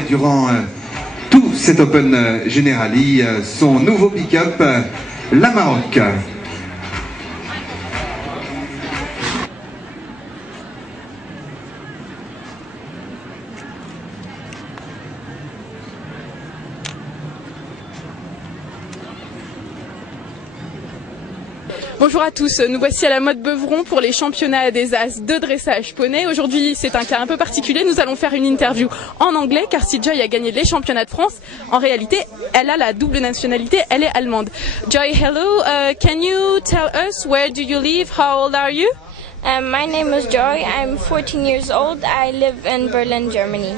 Durant tout cet Open Generali, son nouveau pick-up, la Maroc. Bonjour à tous, nous voici à la Motte Beuvron pour les championnats des As de dressage poney. Aujourd'hui c'est un cas un peu particulier, nous allons faire une interview en anglais car si Joy a gagné les championnats de France, en réalité elle a la double nationalité, elle est allemande. Joy, hello, can you tell us where do you live, how old are you? My name is Joy, I'm 14 years old, I live in Berlin, Germany.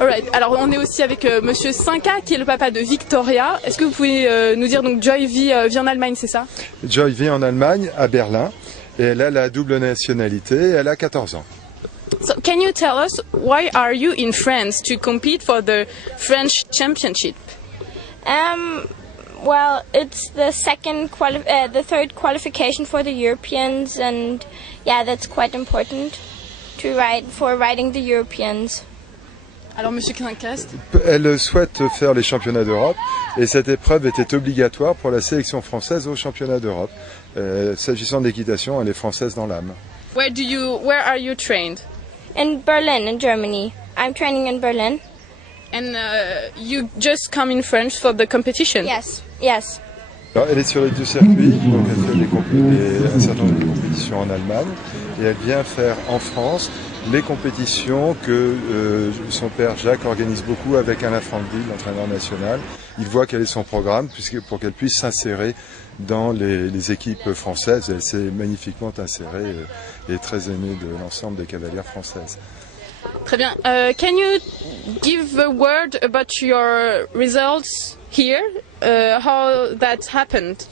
Alright, alors on est aussi avec Monsieur Cinca qui est le papa de Victoria. Est-ce que vous pouvez nous dire, donc Joy vit en Allemagne, c'est ça? Joy vit en Allemagne, à Berlin, et elle a la double nationalité, elle a 14 ans. So can you tell us why are you in France to compete for the French championship? Well, it's the third qualification for the Europeans, and yeah, that's quite important to riding the Europeans. Alors, Monsieur Quincast. Elle souhaite faire les championnats d'Europe et cette épreuve était obligatoire pour la sélection française aux championnats d'Europe. S'agissant d'équitation, elle est française dans l'âme. Where are you trained? In Berlin, in Germany. I'm training in Berlin. And you just come in France for the competition? Yes, yes. Alors, elle est sur les deux circuits, donc elle fait un certain nombre de compétitions en Allemagne et elle vient faire en France les compétitions que son père Jacques organise beaucoup avec Alain Franqueville, l'entraîneur national. Il voit quel est son programme pour qu'elle puisse s'insérer dans les équipes françaises. Elle s'est magnifiquement insérée et très aimée de l'ensemble des cavalières françaises. Très bien. Can you give a word about your results here? How that happened?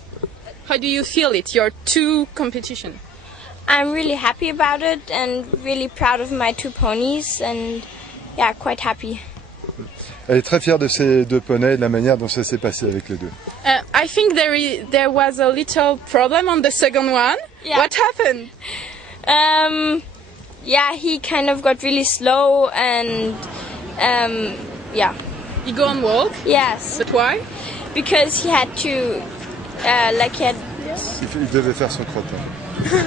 How do you feel it? Your two competition? I'm really happy about it and really proud of my two ponies and yeah, quite happy. Elle est très fière de ses deux poneys et de la manière dont ça s'est passé avec les deux. I think there was a little problem on the second one. Yeah. What happened? Yeah, he kind of got really slow and yeah. He go on walk? Yes. But why? Because he had to Il devait faire son crottin.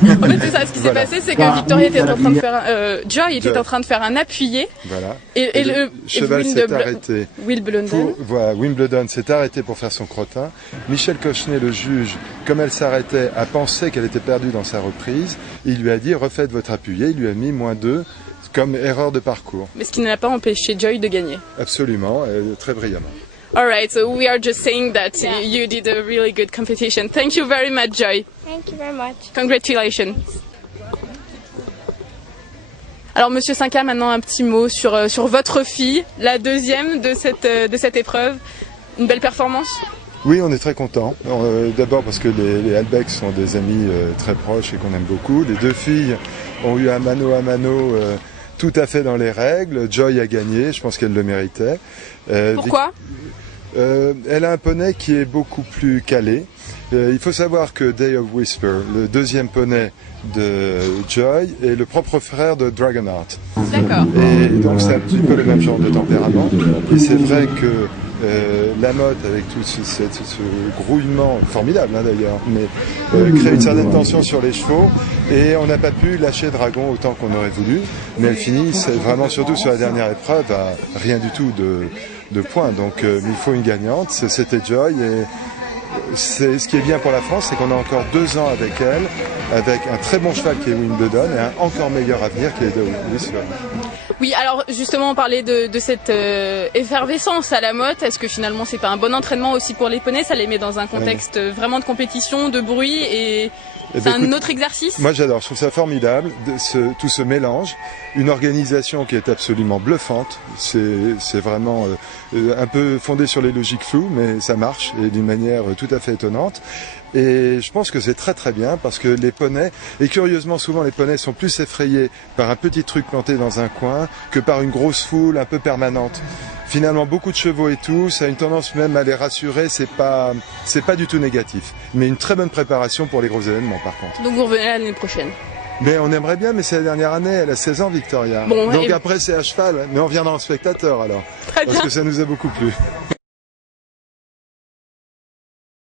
En fait, c'est ça. Ce qui s'est passé, c'est que Victoria était en train de faire, Joy était en train de faire un appuyé. Voilà. Et le cheval s'est arrêté. Wimbledon. Voilà, Wimbledon s'est arrêté pour faire son crottin. Michel Cochenet, le juge, comme elle s'arrêtait, a pensé qu'elle était perdue dans sa reprise. Il lui a dit refaites votre appuyé. Il lui a mis -2 comme erreur de parcours. Mais ce qui n'a pas empêché Joy de gagner. Absolument, très brillamment. All right, so we are just saying that you did a really good competition. Thank you very much, Joy. Thank you very much. Congratulations. Alors, Monsieur Cinca, maintenant un petit mot sur votre fille, la deuxième de cette épreuve. Une belle performance? Oui, on est très contents. D'abord parce que les Albeck sont des amis très proches et qu'on aime beaucoup. Les deux filles ont eu un mano à mano tout à fait dans les règles. Joy a gagné, je pense qu'elle le méritait. Pourquoi? Elle a un poney qui est beaucoup plus calé. Il faut savoir que Day of Whisper, le deuxième poney de Joy, est le propre frère de Dragonheart. D'accord. Et donc c'est un petit peu le même genre de tempérament. Et c'est vrai que la motte, avec tout ce grouillement, formidable d'ailleurs, mais crée une certaine tension sur les chevaux et on n'a pas pu lâcher Dragon autant qu'on aurait voulu. Mais elle finit vraiment, surtout sur la dernière épreuve, à rien du tout de points. Donc il faut une gagnante, c'était Joy. Et ce qui est bien pour la France, c'est qu'on a encore 2 ans avec elle, avec un très bon cheval qui est Wimbledon et un encore meilleur avenir qui est de Whistler. Oui, alors justement on parlait de cette effervescence à la motte. Est-ce que finalement c'est pas un bon entraînement aussi pour les poneys? Ça les met dans un contexte vraiment de compétition, de bruit et c'est un autre exercice? Moi j'adore, je trouve ça formidable, tout ce mélange, une organisation qui est absolument bluffante, c'est vraiment un peu fondé sur les logiques floues, mais ça marche et d'une manière tout à fait étonnante. Et je pense que c'est très très bien parce que les poneys, et curieusement souvent les poneys sont plus effrayés par un petit truc planté dans un coin que par une grosse foule un peu permanente. Finalement, beaucoup de chevaux et tout, ça a une tendance même à les rassurer, c'est pas du tout négatif. Mais une très bonne préparation pour les gros événements par contre. Donc vous revenez l'année prochaine? Mais on aimerait bien, mais c'est la dernière année, elle a 16 ans Victoria. Bon, donc après c'est à cheval, mais on viendra en spectateur alors. Très parce bien. que ça nous a beaucoup plu.